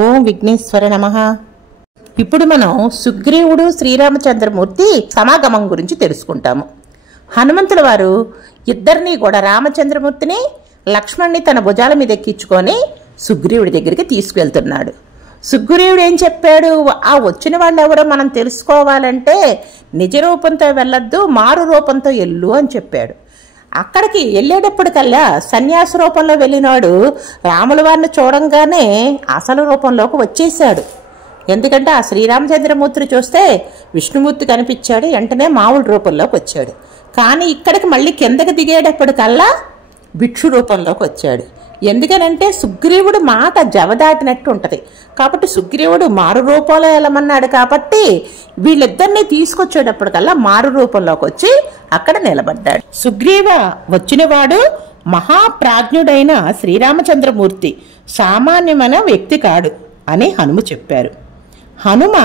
ఓం విఘ్నేశ్వర నమః. ఇప్పుడు మనం సుగ్రీవుడు శ్రీరామచంద్రమూర్తి సమాగమం గురించి తెలుసుకుంటాము. హనుమంతుల వారు ఇద్దరిని కూడా రామచంద్రమూర్తిని లక్ష్మణ్ణి తన భుజాల మీద ఎక్కించుకొని సుగ్రీవుడి దగ్గరికి తీసుకువెళ్తున్నాడు. సుగ్రీవుడు ఏం చెప్పాడు? ఆ వచ్చిన వాళ్ళు ఎవరో మనం తెలుసుకోవాలంటే నిజ రూపంతో వెళ్ళొద్దు, మారు రూపంతో ఎల్లు అని చెప్పాడు. అక్కడికి వెళ్ళేటప్పటికల్లా సన్యాస రూపంలో వెళ్ళినాడు రాముల వారిని చూడంగానే అసలు రూపంలోకి వచ్చేసాడు. ఎందుకంటే ఆ శ్రీరామచంద్రమూర్తిని చూస్తే విష్ణుమూర్తి కనిపించాడు, వెంటనే మామూలు రూపంలోకి వచ్చాడు. కానీ ఇక్కడికి మళ్ళీ కిందకి దిగేటప్పటికల్లా భిక్షు రూపంలోకి వచ్చాడు. ఎందుకనంటే సుగ్రీవుడు మాట జవదాటినట్టు ఉంటుంది కాబట్టి సుగ్రీవుడు మారు రూపంలో వెళ్ళమన్నాడు కాబట్టి వీళ్ళిద్దరినీ తీసుకొచ్చేటప్పటికల్లా మారు రూపంలోకి వచ్చి అక్కడ నిలబడ్డాడు. సుగ్రీవ వచ్చినవాడు మహాప్రాజ్ఞుడైన శ్రీరామచంద్రమూర్తి, సామాన్యమైన వ్యక్తి కాడు అని హనుమ చెప్పారు. హనుమ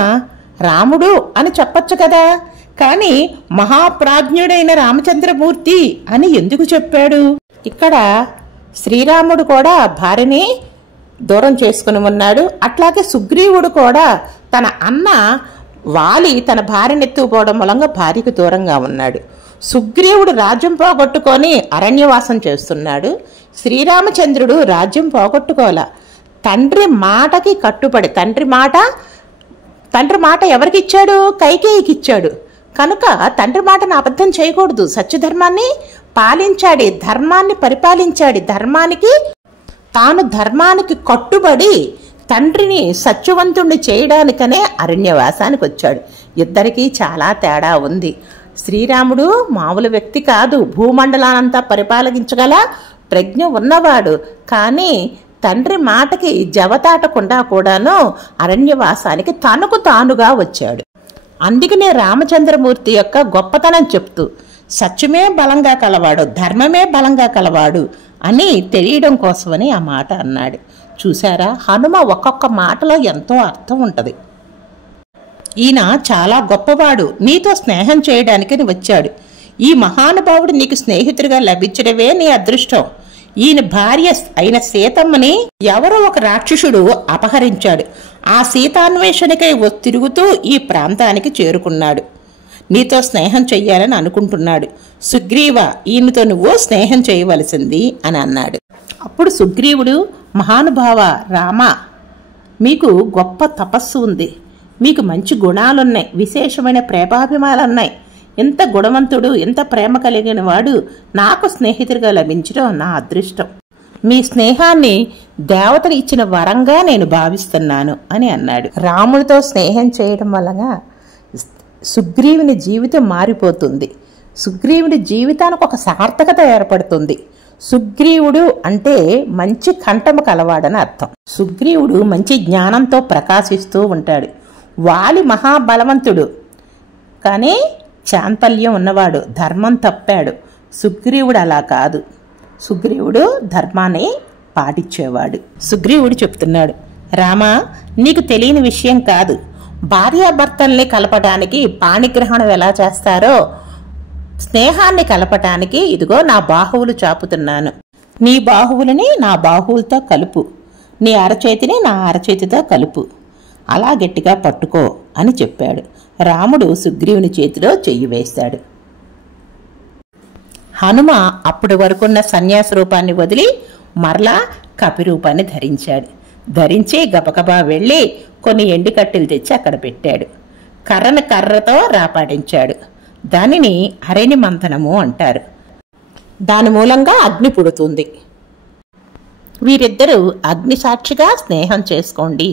రాముడు అని చెప్పచ్చు కదా, కానీ మహాప్రాజ్ఞుడైన రామచంద్రమూర్తి అని ఎందుకు చెప్పాడు? ఇక్కడ శ్రీరాముడు కూడా భార్యని దూరం చేసుకుని ఉన్నాడు. అట్లాగే సుగ్రీవుడు కూడా తన అన్న వాలి తన భార్యను ఎత్తుకుపోవడం మూలంగా భార్యకు దూరంగా ఉన్నాడు. సుగ్రీవుడు రాజ్యం పోగొట్టుకొని అరణ్యవాసం చేస్తున్నాడు. శ్రీరామచంద్రుడు రాజ్యం పోగొట్టుకోవాల, తండ్రి మాటకి కట్టుబడి, తండ్రి మాట ఎవరికి ఇచ్చాడు? కైకేయికి ఇచ్చాడు. కనుక తండ్రి మాటను అబద్ధం చేయకూడదు, సత్యధర్మాన్ని పాలించాడు, ధర్మాన్ని పరిపాలించాడు. ధర్మానికి కట్టుబడి తండ్రిని సత్యవంతుణ్ణి చేయడానికనే అరణ్యవాసానికి వచ్చాడు. ఇద్దరికీ చాలా తేడా ఉంది. శ్రీరాముడు మామూలు వ్యక్తి కాదు, భూమండలానంతా పరిపాలించగల ప్రజ్ఞ ఉన్నవాడు. కానీ తండ్రి మాటకి జవతాటకుండా కూడాను అరణ్యవాసానికి తనకు తానుగా వచ్చాడు. అందుకనే రామచంద్రమూర్తి యొక్క గొప్పతనం చెప్తూ సత్యమే బలంగా కలవాడు, ధర్మమే బలంగా కలవాడు అని తెలియడం కోసమని ఆ మాట అన్నాడు. చూసారా, హనుమ ఒక్కొక్క మాటలో ఎంతో అర్థం ఉంటుంది. ఈయన చాలా గొప్పవాడు, నీతో స్నేహం చేయడానికి వచ్చాడు. ఈ మహానుభావుడు నీకు స్నేహితుడిగా లభించడమే నీ అదృష్టం. ఈయన భార్య అయిన సీతమ్మని ఎవరో ఒక రాక్షసుడు అపహరించాడు. ఆ సీతాన్వేషణకై తిరుగుతూ ఈ ప్రాంతానికి చేరుకున్నాడు. నీతో స్నేహం చెయ్యాలని అనుకుంటున్నాడు. సుగ్రీవ, ఈయనతో నువ్వు స్నేహం చేయవలసింది అని అన్నాడు. అప్పుడు సుగ్రీవుడు, మహానుభావ రామ, మీకు గొప్ప తపస్సు ఉంది, మీకు మంచి గుణాలున్నాయి, విశేషమైన ప్రేమాభిమానాలున్నాయి. ఎంత గుణవంతుడు, ఎంత ప్రేమ కలిగిన వాడు నాకు స్నేహితుడిగా లభించడం నా అదృష్టం. మీ స్నేహాన్ని దేవతలు ఇచ్చిన వరంగా నేను భావిస్తున్నాను అని అన్నాడు. రాముడితో స్నేహం చేయడం వలన సుగ్రీవుని జీవితం మారిపోతుంది. సుగ్రీవుడి జీవితానికి ఒక సార్థకత ఏర్పడుతుంది. సుగ్రీవుడు అంటే మంచి కంఠము కలవాడని అర్థం. సుగ్రీవుడు మంచి జ్ఞానంతో ప్రకాశిస్తూ ఉంటాడు. వాలి మహాబలవంతుడు, కానీ చాంతల్యం ఉన్నవాడు, ధర్మం తప్పాడు. సుగ్రీవుడు అలా కాదు, సుగ్రీవుడు ధర్మాన్ని పాటించేవాడు. సుగ్రీవుడు చెప్తున్నాడు, రామా, నీకు తెలియని విషయం కాదు, భార్యాభర్తల్ని కలపడానికి పాణిగ్రహణం ఎలా చేస్తారో స్నేహాన్ని కలపటానికి ఇదిగో నా బాహువులు చాపుతున్నాను. నీ బాహువులని నా బాహువులతో కలుపు, నీ అరచేతిని నా అరచేతితో కలుపు, అలా గట్టిగా పట్టుకో అని చెప్పాడు. రాముడు సుగ్రీవుని చేతిలో చెయ్యి వేశాడు. హనుమ అప్పటి వరకున్న సన్యాస రూపాన్ని వదిలి మరలా కపిరూపాన్ని ధరించాడు. ధరించి గబగబా వెళ్ళి కొన్ని ఎండికట్టెలు తెచ్చి అక్కడ పెట్టాడు. కర్రతో రాపాడించాడు. దానిని అరణి మంథనము అంటారు. దాని మూలంగా అగ్ని పుడుతుంది. వీరిద్దరూ అగ్ని సాక్షిగా స్నేహం చేసుకోండి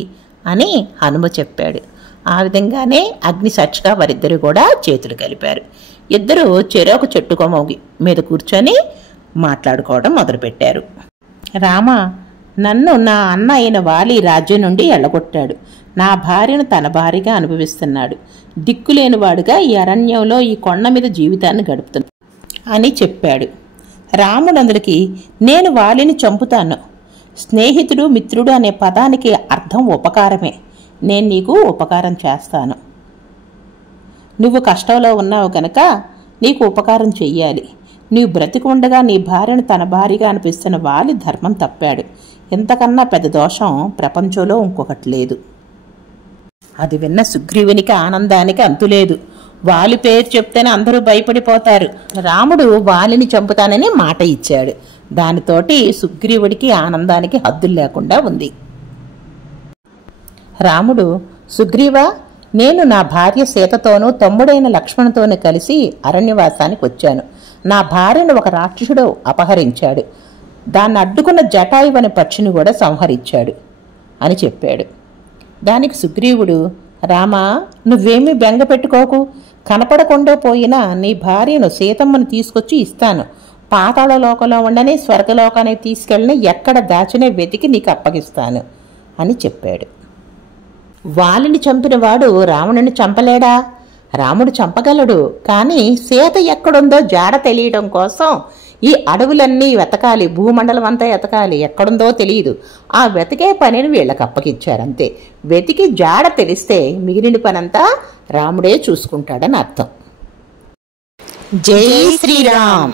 అని హనుమ చెప్పాడు. ఆ విధంగానే అగ్ని సాక్షిగా వారిద్దరు కూడా చేతులు కలిపారు. ఇద్దరు చెరొక చెట్టు కొమ్మ మీద కూర్చొని మాట్లాడుకోవడం మొదలుపెట్టారు. రామ, నన్ను నా అన్న అయిన వాలి రాజ్యం నుండి ఎల్లగొట్టాడు. నా భార్యను తన భార్యగా అనుభవిస్తున్నాడు. దిక్కులేనివాడుగా ఈ అరణ్యంలో ఈ కొండ మీద జీవితాన్ని గడుపుతున్నాడు అని చెప్పాడు. రాముడు అందులోకి, నేను వాలిని చంపుతాను. స్నేహితుడు, మిత్రుడు అనే పదానికి అర్థం ఉపకారమే. నేను నీకు ఉపకారం చేస్తాను. నువ్వు కష్టంలో ఉన్నావు గనక నీకు ఉపకారం చెయ్యాలి. నీవు బ్రతికి ఉండగా నీ భార్యను తన భార్యగా అనిపిస్తున్న వాలి ధర్మం తప్పాడు. ఇంతకన్నా పెద్ద దోషం ప్రపంచంలో ఇంకొకటి లేదు. అది విన్న సుగ్రీవునికి ఆనందానికి అంతులేదు. వాలి పేరు చెప్తేనే అందరూ భయపడిపోతారు. రాముడు వాలిని చంపుతానని మాట ఇచ్చాడు. దానితోటి సుగ్రీవుడికి ఆనందానికి హద్దులు లేకుండా ఉంది. రాముడు, సుగ్రీవా, నేను నా భార్య సీతతోనూ తమ్ముడైన లక్ష్మణుతోనూ కలిసి అరణ్యవాసానికి వచ్చాను. నా భార్యను ఒక రాక్షసుడు అపహరించాడు. దాన్ని అడ్డుకున్న జటాయువు అనే పక్షిని కూడా సంహరించాడు అని చెప్పాడు. దానికి సుగ్రీవుడు, రామా, నువ్వేమీ బెంగ పెట్టుకోకు. కనపడకుండా పోయినా నీ భార్యను సీతమ్మను తీసుకొచ్చి ఇస్తాను. పాతాళ లోకంలో ఉండని స్వర్గలోకానికి తీసుకెళ్ళని ఎక్కడ దాచినే వెతికి నీకు అప్పగిస్తాను అని చెప్పాడు. వాలిని చంపినవాడు రావణుని చంపలేడా? రాముడు చంపగలడు. కానీ సీత ఎక్కడుందో జాడ తెలియడం కోసం ఈ అడవులన్నీ వెతకాలి, భూమండలం అంతా వెతకాలి, ఎక్కడుందో తెలియదు. ఆ వెతికే పనిని వీళ్ళకి అప్పగిచ్చారంతే. వెతికి జాడ తెలిస్తే మిగిలిన పనంతా రాముడే చూసుకుంటాడని అర్థం. జై శ్రీరామ్.